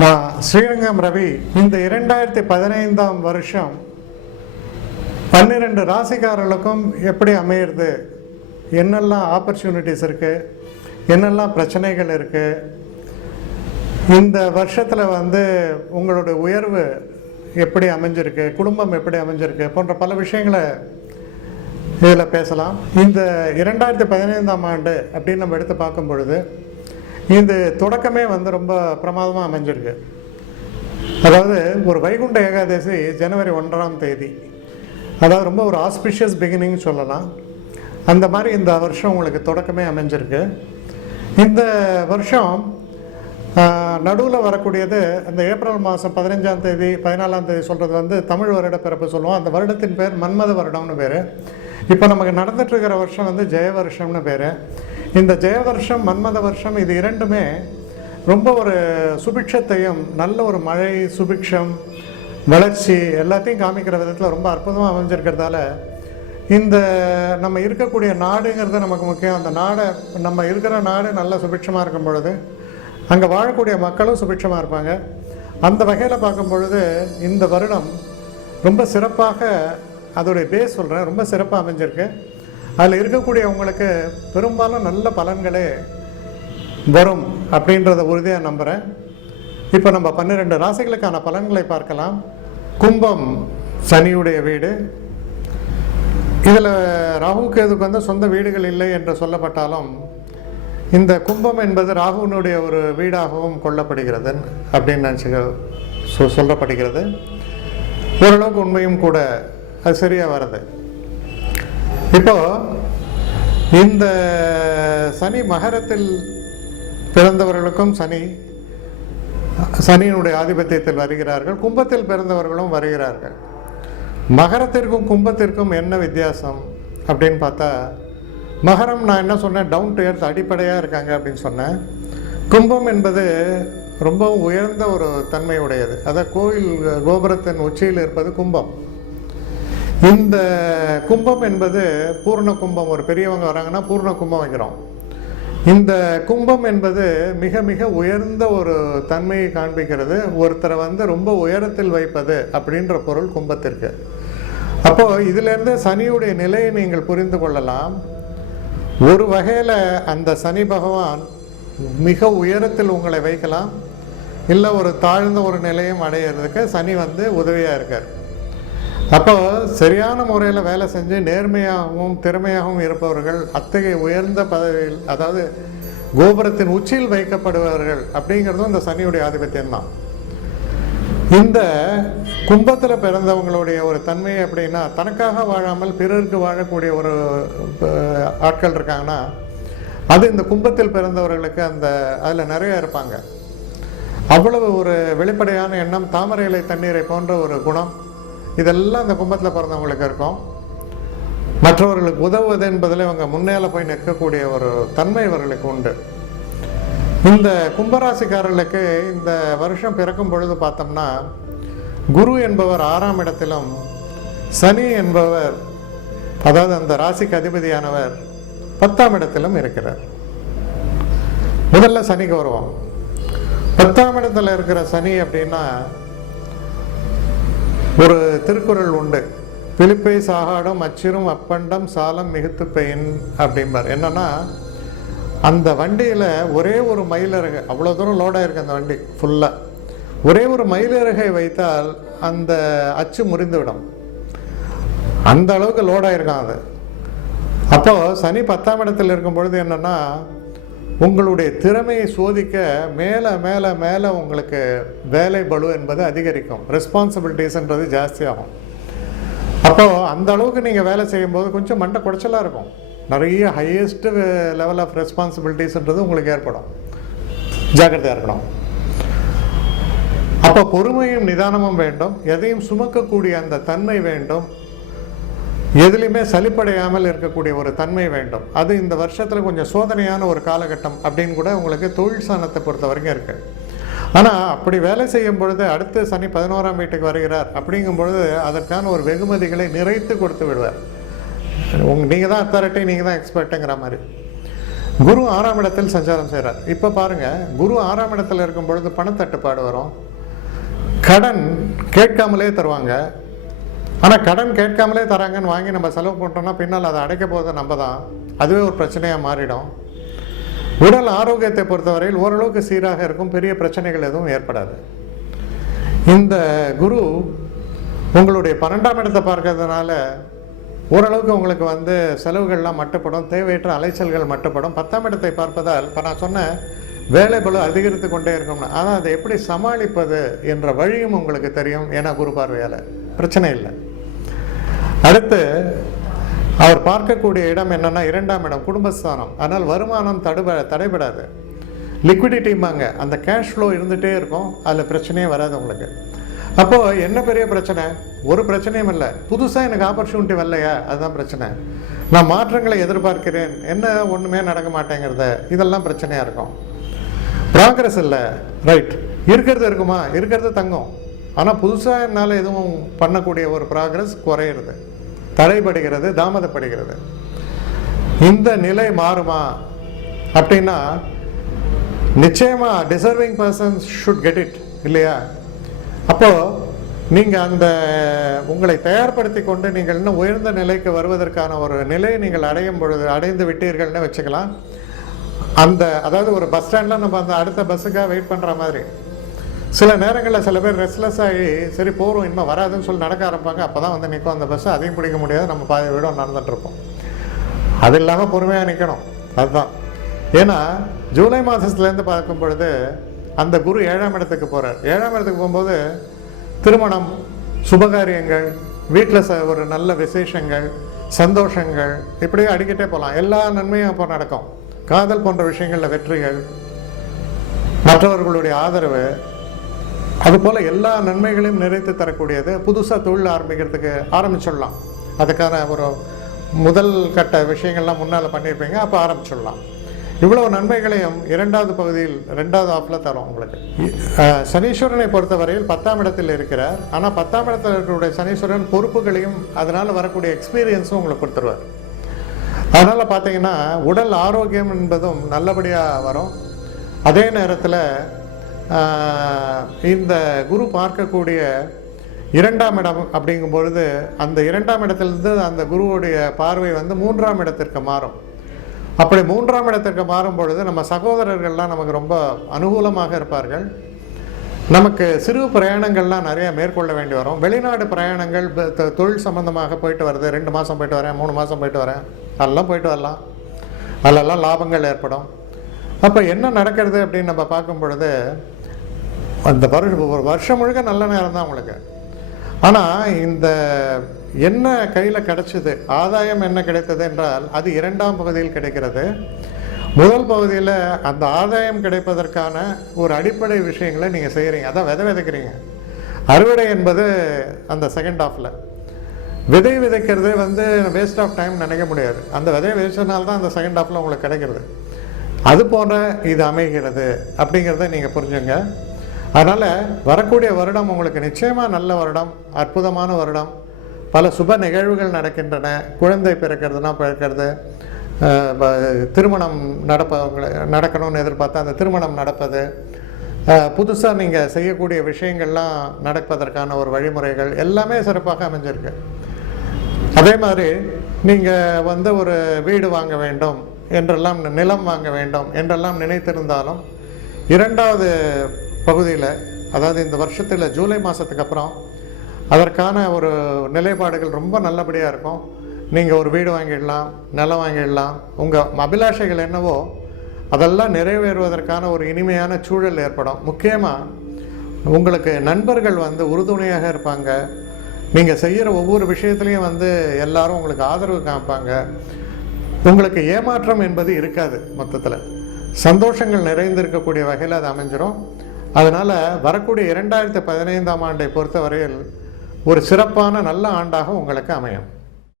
நான் ஸ்ரீரங்கம் ரவி. இந்த 2015ஆம் வருஷம் 12 ராசிக்காரர்களுக்கும் எப்படி அமையிறது, என்னெல்லாம் ஆப்பர்ச்சுனிட்டிஸ் இருக்குது, என்னெல்லாம் பிரச்சனைகள் இருக்குது, இந்த வருஷத்தில் உங்களோட உயர்வு எப்படி அமைஞ்சிருக்கு, குடும்பம் எப்படி அமைஞ்சிருக்கு போன்ற பல விஷயங்களை இதில் பேசலாம். இந்த 2015ஆம் ஆண்டு அப்படின்னு நம்ம எடுத்து பார்க்கும் பொழுது இந்த தொடக்கமே ரொம்ப பிரமாதமாக அமைஞ்சிருக்கு. அதாவது ஒரு வைகுண்ட ஏகாதசி ஜனவரி 1ஆம் தேதி, அதாவது ரொம்ப ஒரு ஆஸ்பிஷியஸ் பிகினிங் சொல்லலாம். அந்த மாதிரி இந்த வருஷம் உங்களுக்கு தொடக்கமே அமைஞ்சிருக்கு. இந்த வருஷம் நடுவில் வரக்கூடியது அந்த ஏப்ரல் மாதம் 15ஆம் தேதி 14ஆம் தேதி சொல்கிறது தமிழ் வருட பிறப்பு சொல்லுவோம். அந்த வருடத்தின் பேர் மன்மத வருடம்னு பேர். இப்போ நமக்கு நடந்துட்டுருக்கிற வருஷம் ஜெய வருஷம்னு பேர். இந்த ஜெய வருஷம் மன்மத வருஷம் இது இரண்டுமே ரொம்ப ஒரு சுபிக்ஷத்தையும் நல்ல ஒரு மழை சுபிக்ஷம் வளர்ச்சி எல்லாத்தையும் காமிக்கிற விதத்தில் ரொம்ப அற்புதமாக அமைஞ்சிருக்கிறதால இந்த நம்ம இருக்கக்கூடிய நாடுங்கிறது நமக்கு முக்கியம். அந்த நாடை நம்ம இருக்கிற நாடு நல்ல சுபிக்ஷமாக இருக்கும் பொழுது அங்கே வாழக்கூடிய மக்களும் சுபிக்ஷமாக இருப்பாங்க. அந்த வகையில் பார்க்கும் பொழுது இந்த வருடம் ரொம்ப சிறப்பாக, அதோடைய பேஸ் சொல்கிறேன், ரொம்ப சிறப்பாக அமைஞ்சிருக்கு. அதில் இருக்கக்கூடியவங்களுக்கு பெரும்பாலும் நல்ல பலன்களே வரும் அப்படின்றத உறுதியாக நம்புகிறேன். இப்போ நம்ம 12 ராசிகளுக்கான பலன்களை பார்க்கலாம். கும்பம் சனியுடைய வீடு. இதில் ராகு கேதுக்கு சொந்த வீடுகள் இல்லை என்று சொல்லப்பட்டாலும் இந்த கும்பம் என்பது ராகுனுடைய ஒரு வீடாகவும் கொள்ளப்படுகிறது அப்படின்னு நினச்சி சொல்லப்படுகிறது. ஓரளவுக்கு உண்மையும் கூட, அது சரியாக வருது. இப்போ இந்த சனி மகரத்தில் பிறந்தவர்களுக்கும் சனியினுடைய ஆதிபத்தியத்தில் வருகிறார்கள். கும்பத்தில் பிறந்தவர்களும் வருகிறார்கள். மகரத்திற்கும் கும்பத்திற்கும் என்ன வித்தியாசம் அப்படின்னு பார்த்தா, மகரம் நான் என்ன சொன்னேன், டவுன் டு எர்த், அடிப்படையாக இருக்காங்க அப்படின்னு சொன்னேன். கும்பம் என்பது ரொம்ப உயர்ந்த ஒரு தன்மை உடையது. அதாவது கோயில் கோபுரத்தின் உச்சியில் இருப்பது கும்பம். இந்த கும்பம் என்பது பூர்ண கும்பம். ஒரு பெரியவங்க வராங்கன்னா பூர்ண கும்பம் வைக்கிறோம். இந்த கும்பம் என்பது மிக மிக உயர்ந்த ஒரு தன்மையை காண்பிக்கிறது. ஒருத்தரை ரொம்ப உயரத்தில் வைப்பது அப்படின்ற பொருள் கும்பத்திற்கு. அப்போது இதிலிருந்து சனியுடைய நிலையை நீங்கள் புரிந்து கொள்ளலாம். ஒரு வகையில் அந்த சனி பகவான் மிக உயரத்தில் உங்களை வைக்கலாம், இல்லை ஒரு தாழ்ந்த ஒரு நிலையம் அடையிறதுக்கு சனி உதவியாக இருக்கார். அப்போ சரியான முறையில் வேலை செஞ்சு நேர்மையாகவும் திறமையாகவும் இருப்பவர்கள் அத்தகைய உயர்ந்த பதவியில், அதாவது கோபுரத்தின் உச்சியில் வைக்கப்படுவார்கள் அப்படிங்கிறதும் இந்த சனியுடைய ஆதிபத்தியம்தான். இந்த கும்பத்தில் பிறந்தவங்களுடைய ஒரு தன்மை அப்படின்னா, தனக்காக வாழாமல் பிறருக்கு வாழக்கூடிய ஒரு ஆட்கள் இருக்காங்கன்னா அது இந்த கும்பத்தில் பிறந்தவர்களுக்கு அதில் நிறைய இருப்பாங்க. அவ்வளவு ஒரு வெளிப்படையான எண்ணம், தாமரை இலை தண்ணீரை போன்ற ஒரு குணம், இதெல்லாம் இந்த கும்பத்தில் பிறந்தவங்களுக்கு இருக்கும். மற்றவர்களுக்கு உதவுவது என்பதில் இவங்க முன்னேல போய் நிற்கக்கூடிய ஒரு தன்மை இவர்களுக்கு உண்டு. இந்த கும்பராசிக்காரர்களுக்கு இந்த வருஷம் பிறக்கும் பொழுது பார்த்தோம்னா, குரு என்பவர் 6ஆம் இடத்திலும், சனி என்பவர், அதாவது அந்த ராசிக்கு அதிபதியானவர் 10ஆம் இடத்திலும் இருக்கிறார். முதல்ல சனிக்கு வருவோம். 10ஆம் இடத்துல இருக்கிற சனி அப்படின்னா, ஒரு திருக்குறள் உண்டு, பிலிப்பை சாகாடும் அச்சிரும் அப்பண்டம் சாலம் மிகுத்து பெயின் அப்படிம்பார். என்னன்னா, அந்த வண்டியில் ஒரே ஒரு மயிலிறகு, அவ்வளோ தூரம் லோடாக இருக்குது அந்த வண்டி ஃபுல்லாக, ஒரே ஒரு மயிலிறகை வைத்தால் அந்த அச்சு முறிந்துவிடும். அந்த அளவுக்கு லோடாக இருக்கான் அது. அப்போது சனி 10ஆம் இடத்தில் இருக்கும் பொழுது என்னென்னா, உங்களுடைய திறமையை சோதிக்க மேலே மேலே மேலே உங்களுக்கு வேலை பளு என்பது அதிகரிக்கும், ரெஸ்பான்சிபிலிட்டிஸ்ன்றது ஜாஸ்தியாகும். அப்போது அந்த அளவுக்கு நீங்கள் வேலை செய்யும்போது கொஞ்சம் மண்டை குடைச்சலாக இருக்கும். நிறைய ஹையஸ்ட்டு லெவல் ஆஃப் ரெஸ்பான்சிபிலிட்டிஸ்ன்றது உங்களுக்கு ஏற்படும். ஜாக்கிரதையாக இருக்கணும். அப்போ பொறுமையும் நிதானமும் வேண்டும், எதையும் சுமக்கக்கூடிய அந்த தன்மை வேண்டும், எதுலையுமே சலிப்படையாமல் இருக்கக்கூடிய ஒரு தன்மை வேண்டும். அது இந்த வருஷத்தில் கொஞ்சம் சோதனையான ஒரு காலகட்டம் அப்படின்னு கூட உங்களுக்கு தொழில் ஸ்தானத்தை பொறுத்த வரைக்கும் இருக்குது. ஆனால் அப்படி வேலை செய்யும் பொழுது அடுத்து சனி 11ஆம் வீட்டுக்கு வருகிறார் அப்படிங்கும் பொழுது அதற்கான ஒரு வெகுமதிகளை நிறைத்து கொடுத்து விடுவார். நீங்கள் தான் அத்தாரிட்டி, நீங்கள் தான் எக்ஸ்பர்ட்டுங்கிற மாதிரி. குரு 6ஆம் இடத்தில் சஞ்சாரம் செய்கிறார். இப்போ பாருங்கள், குரு 6ஆம் இடத்துல இருக்கும் பொழுது பணத்தட்டுப்பாடு வரும். கடன் கேட்காமலே தருவாங்க. ஆனால் கடன் கேட்காமலே தராங்கன்னு வாங்கி நம்ம செலவு பண்ணுறோம்னா பின்னால் அதை அடைக்க போகிறது நம்ம தான். அதுவே ஒரு பிரச்சனையாக மாறிடும். உடல் ஆரோக்கியத்தை பொறுத்தவரையில் ஓரளவுக்கு சீராக இருக்கும். பெரிய பிரச்சனைகள் எதுவும் ஏற்படாது. இந்த குரு உங்களுடைய 12ஆம் இடத்தை பார்க்கறதுனால ஓரளவுக்கு உங்களுக்கு செலவுகள்லாம் மட்டுப்படும், தேவையற்ற அலைச்சல்கள் மட்டுப்படும். 10ஆம் இடத்தை பார்ப்பதால் இப்போ நான் சொன்ன வேலை பளு அதிகரித்து கொண்டே இருக்கும்னா, ஆனால் அதை எப்படி சமாளிப்பது என்ற வழியும் உங்களுக்கு தெரியும். ஏன்னா குரு பார்வையால் பிரச்சனை இல்லை. அடுத்து அவர் பார்க்கக்கூடிய இடம் என்னன்னா 2ஆம் இடம், குடும்பஸ்தானம். அதனால் வருமானம் தடைபடாது. லிக்விடிட்டிம்பாங்க, அந்த கேஷ் ஃப்ளோ இருந்துகிட்டே இருக்கும். அதில் பிரச்சனையே வராது உங்களுக்கு. அப்போது என்ன பெரிய பிரச்சனை? ஒரு பிரச்சனையும் இல்லை. புதுசாக எனக்கு ஆப்பர்ச்சுனிட்டி வரலையா, அதுதான் பிரச்சனை. நான் மாற்றங்களை எதிர்பார்க்கிறேன், என்ன ஒன்றுமே நடக்க மாட்டேங்கிறது, இதெல்லாம் பிரச்சனையாக இருக்கும். ப்ராக்ரஸ் இல்லை, ரைட், இருக்கிறது இருக்குமா, இருக்கிறது தங்கும். ஆனால் புதுசாக என்னால் எதுவும் பண்ணக்கூடிய ஒரு ப்ராக்ரஸ் குறையிறது, தடைபடுகிறது, தாமதப்படுகிறது. இந்த நிலை மாறுமா அப்படின்னா நிச்சயமாக deserving persons should get it, இல்லையா? அப்போது நீங்கள் அந்த உங்களை தயார்படுத்தி கொண்டு நீங்கள் இன்னும் உயர்ந்த நிலைக்கு வருவதற்கான ஒரு நிலையை நீங்கள் அடைந்து விட்டீர்கள்னு வச்சுக்கலாம். அதாவது ஒரு பஸ் ஸ்டாண்டில் நம்ம அந்த அடுத்த பஸ்ஸுக்காக வெயிட் பண்ணுற மாதிரி சில நேரங்களில் சில பேர் ரெஸ்ட்லெஸ் ஆகி சரி போகிறோம் இன்னும் வராதுன்னு சொல்லி நடக்க ஆரம்பிப்பாங்க. அப்போ தான் நிற்கும் அந்த பஸ்ஸு. அதையும் பிடிக்க முடியாது, நம்ம பாதி விடம் நடந்துகிட்ருப்போம். அது இல்லாமல் பொறுமையாக நிற்கணும். அதுதான். ஏன்னா ஜூலை மாதத்துலேருந்து பார்க்கும் பொழுது அந்த குரு 7ஆம் இடத்துக்கு போகிறார். 7ஆம் இடத்துக்கு போகும்போது திருமணம், சுபகாரியங்கள், வீட்டில் ஒரு நல்ல விசேஷங்கள், சந்தோஷங்கள், இப்படியே அடிக்கிட்டே போகலாம். எல்லா நன்மையும் அப்போ நடக்கும். காதல் போன்ற விஷயங்களில் வெற்றிகள், மற்றவர்களுடைய ஆதரவு, அதுபோல் எல்லா நன்மைகளையும் நிறைத்து தரக்கூடியது. புதுசாக தொழில் ஆரம்பிச்சிடலாம். அதுக்கான ஒரு முதல் கட்ட விஷயங்கள்லாம் முன்னால் பண்ணியிருப்பீங்க, அப்போ ஆரம்பிச்சிடலாம். இவ்வளவு நன்மைகளையும் 2வது பகுதியில் 2வது ஆஃபில் தரும் உங்களுக்கு. சனீஸ்வரனை பொறுத்தவரையில் 10ஆம் இடத்தில் இருக்கிறார். ஆனால் 10ஆம் இடத்தில் இருக்கக்கூடிய சனீஸ்வரன் பொறுப்புகளையும் அதனால் வரக்கூடிய எக்ஸ்பீரியன்ஸும் உங்களுக்கு கொடுத்துருவார். அதனால் பார்த்தீங்கன்னா உடல் ஆரோக்கியம் என்பதும் நல்லபடியாக வரும். அதே நேரத்தில் இந்த குரு பார்க்கக்கூடிய 2ஆம் இடம் அப்படிங்கும் பொழுது அந்த 2ஆம் இடத்திலிருந்து அந்த குருவுடைய பார்வை 3ஆம் இடத்திற்கு மாறும். அப்படி 3ஆம் இடத்திற்கு மாறும் பொழுது நம்ம சகோதரர்கள்லாம் நமக்கு ரொம்ப அனுகூலமாக இருப்பார்கள். நமக்கு சிறு பிரயாணங்கள்லாம் நிறைய மேற்கொள்ள வேண்டி வரும். வெளிநாடு பிரயாணங்கள், தொழில் சம்பந்தமாக போயிட்டு வருது, 2 மாதம் போயிட்டு வரேன், 3 மாதம் போயிட்டு வரேன், அதெல்லாம் போயிட்டு வரலாம். அதிலெல்லாம் லாபங்கள் ஏற்படும். அப்போ என்ன நடக்கிறது அப்படின்னு நம்ம பார்க்கும் பொழுது அந்த வருஷம் முழுக்க நல்ல நேரம் தான் உங்களுக்கு. ஆனால் இந்த என்ன கையில் கிடைச்சது, ஆதாயம் என்ன கிடைத்தது என்றால் அது 2ஆம் பகுதியில் கிடைக்கிறது. முதல் பகுதியில் அந்த ஆதாயம் கிடைப்பதற்கான ஒரு அடிப்படை விஷயங்களை நீங்கள் செய்கிறீங்க. அதான் விதைக்கிறீங்க. அறுவடை என்பது அந்த செகண்ட் ஹாஃபில். விதை விதைக்கிறது வேஸ்ட் ஆஃப் டைம் நினைக்க முடியாது. அந்த விதையை விதைச்சதுனால அந்த செகண்ட் ஹாஃபில் உங்களுக்கு கிடைக்கிறது. அது போன்ற இது அமைகிறது அப்படிங்கிறத நீங்கள் புரிஞ்சுங்க. அதனால் வரக்கூடிய வருடம் உங்களுக்கு நிச்சயமாக நல்ல வருடம், அற்புதமான வருடம். பல சுப நிகழ்வுகள் நடக்கின்றன. குழந்தை பிறக்கிறதுனா பிறக்கிறது, திருமணம் நடக்கணும்னு எதிர்பார்த்தா அந்த திருமணம் நடப்பது, புதுசாக நீங்கள் செய்யக்கூடிய விஷயங்கள்லாம் நடப்பதற்கான ஒரு வழிமுறைகள் எல்லாமே சிறப்பாக அமைஞ்சிருக்கு. அதே மாதிரி நீங்கள் ஒரு வீடு வாங்க வேண்டும் என்றெல்லாம், நிலம் வாங்க வேண்டும் என்றெல்லாம் நினைத்திருந்தாலும் 2வது பகுதியில், அதாவது இந்த வருஷத்தில் ஜூலை மாதத்துக்கு அப்புறம் அதற்கான ஒரு நிலைப்பாடுகள் ரொம்ப நல்லபடியாக இருக்கும். நீங்கள் ஒரு வீடு வாங்கிடலாம், நிலம் வாங்கிடலாம். உங்கள் அபிலாஷைகள் என்னவோ அதெல்லாம் நிறைவேறுவதற்கான ஒரு இனிமையான சூழல் ஏற்படும். முக்கியமாக உங்களுக்கு நண்பர்கள் உறுதுணையாக இருப்பாங்க. நீங்கள் செய்கிற ஒவ்வொரு விஷயத்துலையும் எல்லாரும் உங்களுக்கு ஆதரவு காமிப்பாங்க. உங்களுக்கு ஏமாற்றம் என்பது இருக்காது. மொத்தத்தில் சந்தோஷங்கள் நிறைந்திருக்கக்கூடிய வகையில் அது அமைஞ்சிடும். அதனால் வரக்கூடிய 2015ஆம் ஆண்டை பொறுத்தவரையில் ஒரு சிறப்பான நல்ல ஆண்டாக உங்களுக்கு அமையும்.